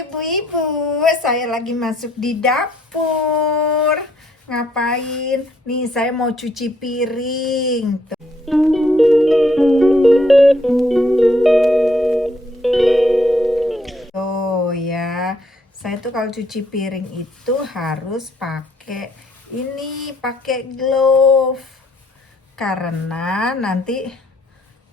ibu-ibu, saya lagi masuk di dapur. Ngapain? Nih saya mau cuci piring. Tuh ya, saya tuh kalau cuci piring itu harus pakai glove. Karena nanti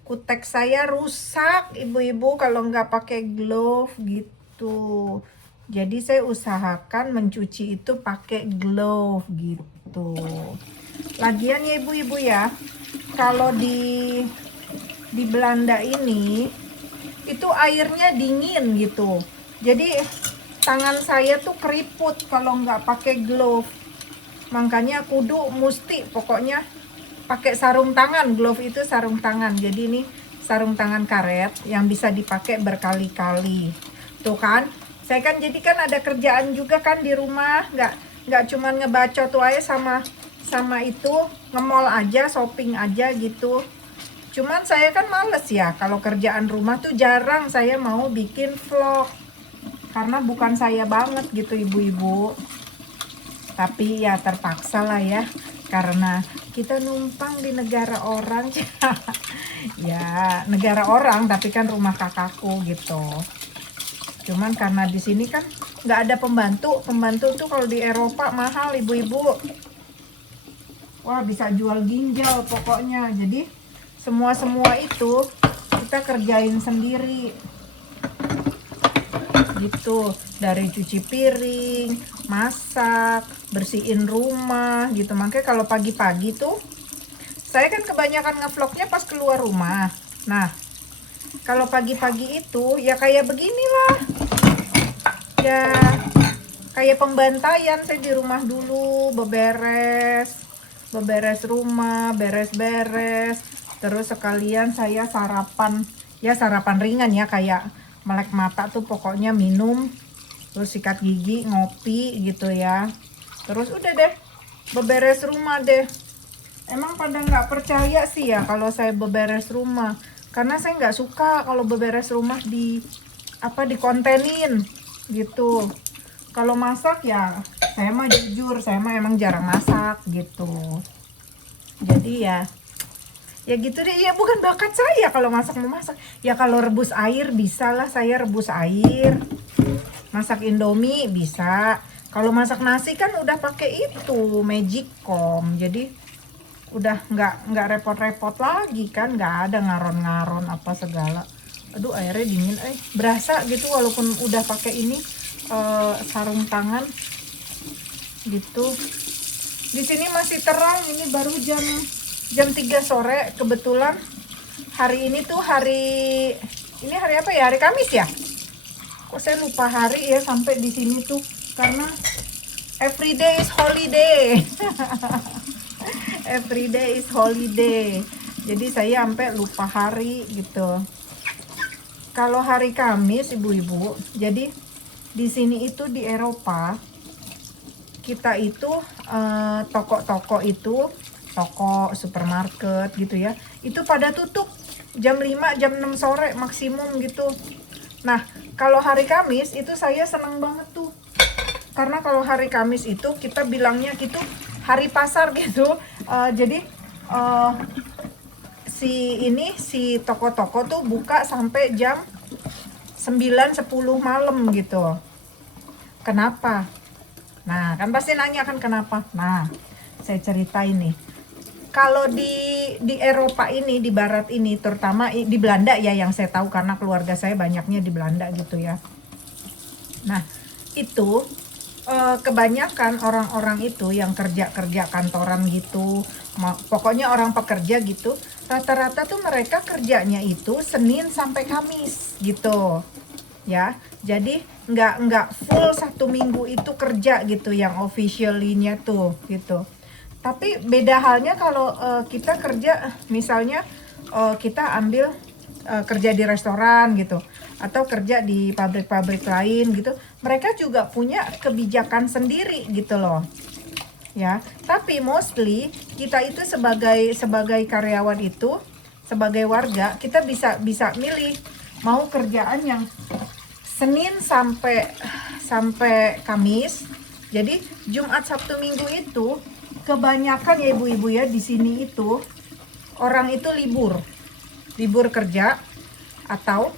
kutek saya rusak ibu-ibu kalau nggak pakai glove gitu. Jadi saya usahakan mencuci itu pakai glove gitu. Lagian ya ibu-ibu ya, kalau di Belanda ini itu airnya dingin gitu. Jadi tangan saya tuh keriput kalau nggak pakai glove. Makanya kudu mesti pokoknya pakai sarung tangan. Glove itu sarung tangan. Jadi ini sarung tangan karet yang bisa dipakai berkali-kali. Tuh kan, saya kan jadi kan ada kerjaan juga kan di rumah, nggak cuman ngebacot wae sama itu nge-mall aja, shopping aja gitu. Cuman saya kan males ya, kalau kerjaan rumah tuh jarang saya mau bikin vlog. Karena bukan saya banget gitu ibu-ibu. Tapi ya terpaksa lah ya, karena kita numpang di negara orang. Ya negara orang tapi kan rumah kakakku gitu. Cuman karena di sini kan nggak ada pembantu tuh kalau di Eropa mahal ibu-ibu. Wah bisa jual ginjal pokoknya. Jadi semua itu kita kerjain sendiri gitu, dari cuci piring, masak, bersihin rumah gitu. Makanya kalau pagi-pagi tuh saya kan kebanyakan ngevlognya pas keluar rumah. Nah kalau pagi-pagi itu ya kayak beginilah ya, kayak pembantaian. Saya di rumah dulu beberes rumah, beres-beres, terus sekalian saya sarapan ringan ya, kayak melek mata tuh pokoknya, minum, terus sikat gigi, ngopi gitu ya. Terus udah deh beberes rumah deh. Emang pada nggak percaya sih ya kalau saya beberes rumah, karena saya nggak suka kalau beberes rumah dikontenin gitu. Kalau masak ya saya mah jujur, saya mah emang jarang masak gitu. Jadi ya gitu deh, ya bukan bakat saya kalau memasak. Ya kalau rebus air bisa lah, saya rebus air. Masak Indomie bisa. Kalau masak nasi kan udah pakai itu Magicom, jadi udah nggak repot-repot lagi kan, nggak ada ngaron-ngaron apa segala. Aduh airnya dingin, berasa gitu walaupun udah pakai ini sarung tangan gitu. Di sini masih terang, ini baru jam 3 sore. Kebetulan hari ini tuh hari apa ya? Hari Kamis ya? Kok saya lupa hari ya sampai di sini tuh, karena everyday is holiday. Everyday is holiday. Jadi saya sampai lupa hari gitu. Kalau hari Kamis ibu-ibu, jadi di sini itu di Eropa kita itu toko-toko itu, toko supermarket gitu ya, itu pada tutup jam 5 jam 6 sore maksimum gitu. Nah kalau hari Kamis itu saya seneng banget tuh, karena kalau hari Kamis itu kita bilangnya gitu hari pasar gitu. Jadi si toko-toko tuh buka sampai jam 9-10 malam gitu. Kenapa? Nah kan pasti nanya kan kenapa. Nah saya ceritain nih, kalau di Eropa ini, di Barat ini, terutama di Belanda ya yang saya tahu, karena keluarga saya banyaknya di Belanda gitu ya. Nah itu kebanyakan orang-orang itu yang kerja kantoran gitu, pokoknya orang pekerja gitu, rata-rata tuh mereka kerjanya itu Senin sampai Kamis gitu ya. Jadi nggak full 1 minggu itu kerja gitu yang officially-nya tuh gitu. Tapi beda halnya kalau kita kerja, misalnya kita ambil kerja di restoran gitu, atau kerja di pabrik-pabrik lain gitu, mereka juga punya kebijakan sendiri gitu loh ya. Tapi mostly kita itu sebagai karyawan itu, sebagai warga, kita bisa milih mau kerjaan yang Senin sampai Kamis. Jadi Jumat, Sabtu, Minggu itu kebanyakan ya ibu-ibu ya di sini itu orang itu libur kerja, atau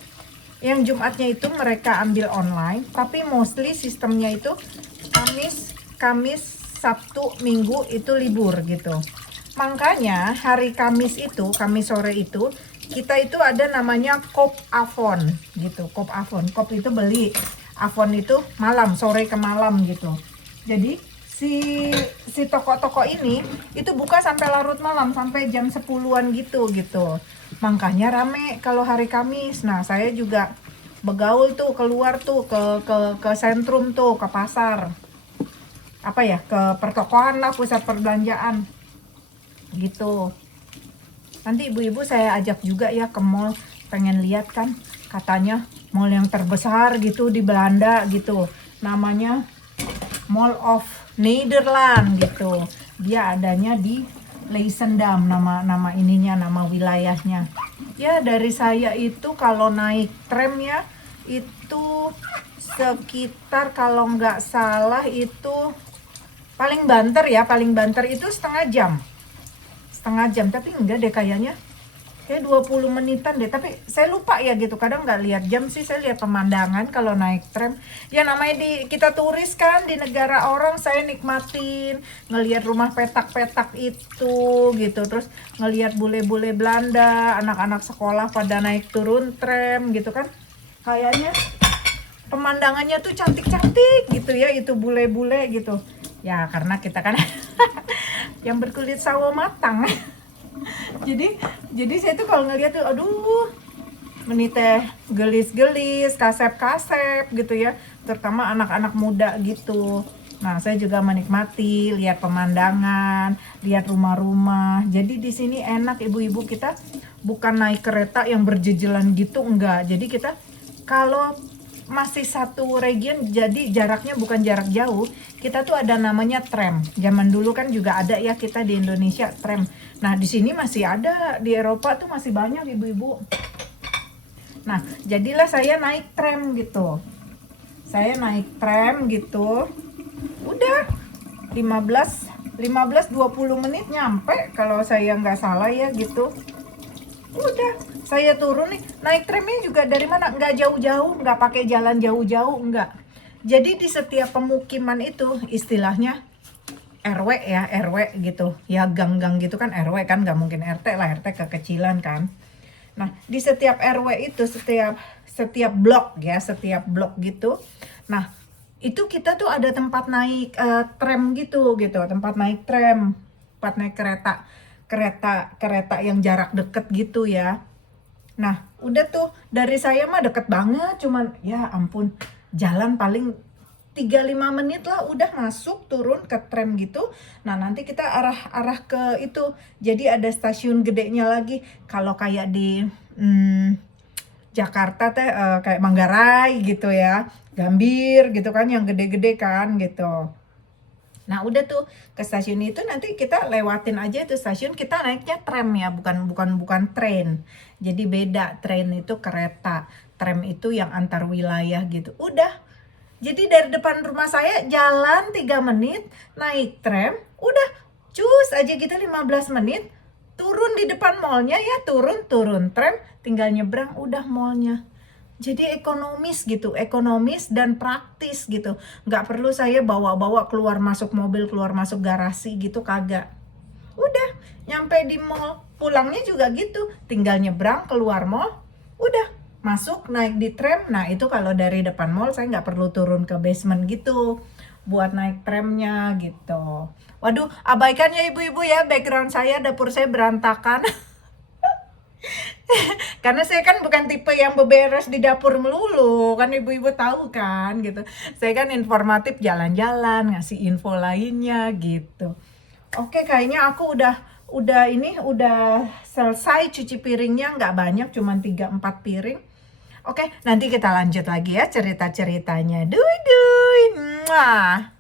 yang Jumatnya itu mereka ambil online, tapi mostly sistemnya itu Kamis, Sabtu, Minggu itu libur gitu. Makanya hari Kamis sore itu kita itu ada namanya Kop Avon gitu. Kop itu beli, Avon itu malam, sore ke malam gitu. Jadi si toko-toko ini itu buka sampai larut malam, sampai jam 10-an gitu. Makanya rame kalau hari Kamis. Nah, saya juga begaul tuh, keluar tuh ke sentrum tuh, ke pasar. Apa ya, ke pertokoan lah, pusat perbelanjaan. Gitu. Nanti ibu-ibu saya ajak juga ya ke mall, pengen lihat kan, katanya mall yang terbesar gitu di Belanda gitu, namanya Mall of Nederland gitu. Dia adanya di Leidschendam, nama ininya, nama wilayahnya. Ya dari saya itu kalau naik tram ya itu sekitar, kalau nggak salah itu paling banter itu setengah jam, tapi enggak deh kayaknya, kayak 20 menitan deh, tapi saya lupa ya gitu. Kadang nggak lihat jam sih, saya lihat pemandangan kalau naik tram. Ya namanya kita turis kan di negara orang, saya nikmatin ngelihat rumah petak-petak itu gitu, terus ngelihat bule-bule Belanda, anak-anak sekolah pada naik turun tram gitu kan, kayaknya pemandangannya tuh cantik-cantik gitu ya, itu bule-bule gitu ya, karena kita kan yang berkulit sawo matang. jadi saya tuh kalau ngeliat tuh aduh, meniteh gelis-gelis, kasep-kasep gitu ya, terutama anak-anak muda gitu. Nah, saya juga menikmati lihat pemandangan, lihat rumah-rumah. Jadi di sini enak ibu-ibu, kita bukan naik kereta yang berjejelan gitu, enggak. Jadi kita kalau masih satu region, jadi jaraknya bukan jarak jauh, kita tuh ada namanya tram. Zaman dulu kan juga ada ya kita di Indonesia tram. Nah di sini masih ada, di Eropa tuh masih banyak ibu-ibu. Nah jadilah saya naik tram gitu. Udah 15-20 menit nyampe kalau saya nggak salah ya gitu. Udah saya turun nih, naik tramnya juga dari mana, nggak jauh-jauh, nggak pakai jalan jauh-jauh, nggak. Jadi di setiap pemukiman itu istilahnya RW ya, RW gitu ya, gang-gang gitu kan, RW kan, nggak mungkin RT lah, RT kekecilan kan. Nah di setiap RW itu setiap blok ya, setiap blok gitu. Nah itu kita tuh ada tempat naik tram gitu, tempat naik tram, tempat naik kereta yang jarak deket gitu ya. Nah udah tuh dari saya mah deket banget, cuman ya ampun, jalan paling 3-5 menit lah udah masuk, turun ke tram gitu. Nah nanti kita arah ke itu, jadi ada stasiun gedenya lagi. Kalau kayak di Jakarta teh kayak Manggarai gitu ya, Gambir gitu kan, yang gede-gede kan gitu. Nah udah tuh ke stasiun itu, nanti kita lewatin aja itu stasiun, kita naiknya tram ya, bukan train. Jadi beda, train itu kereta, tram itu yang antar wilayah gitu. Udah, jadi dari depan rumah saya jalan 3 menit, naik tram, udah cus aja gitu 15 menit, turun di depan mallnya ya, turun tram, tinggal nyebrang udah mallnya. Jadi ekonomis gitu, ekonomis dan praktis gitu. Nggak perlu saya bawa-bawa keluar masuk mobil, keluar masuk garasi gitu, kagak. Udah, nyampe di mall, pulangnya juga gitu, tinggal nyebrang keluar mall, udah masuk naik di tram. Nah itu kalau dari depan mall saya nggak perlu turun ke basement gitu buat naik tramnya gitu. Waduh, abaikan ya ibu-ibu ya, background saya, dapur saya berantakan. Karena saya kan bukan tipe yang beberes di dapur melulu, kan ibu-ibu tahu kan gitu. Saya kan informatif, jalan-jalan, ngasih info lainnya gitu. Oke, kayaknya aku udah selesai cuci piringnya, nggak banyak, cuma 3-4 piring. Oke, nanti kita lanjut lagi ya cerita-ceritanya. Dui dui. Muah.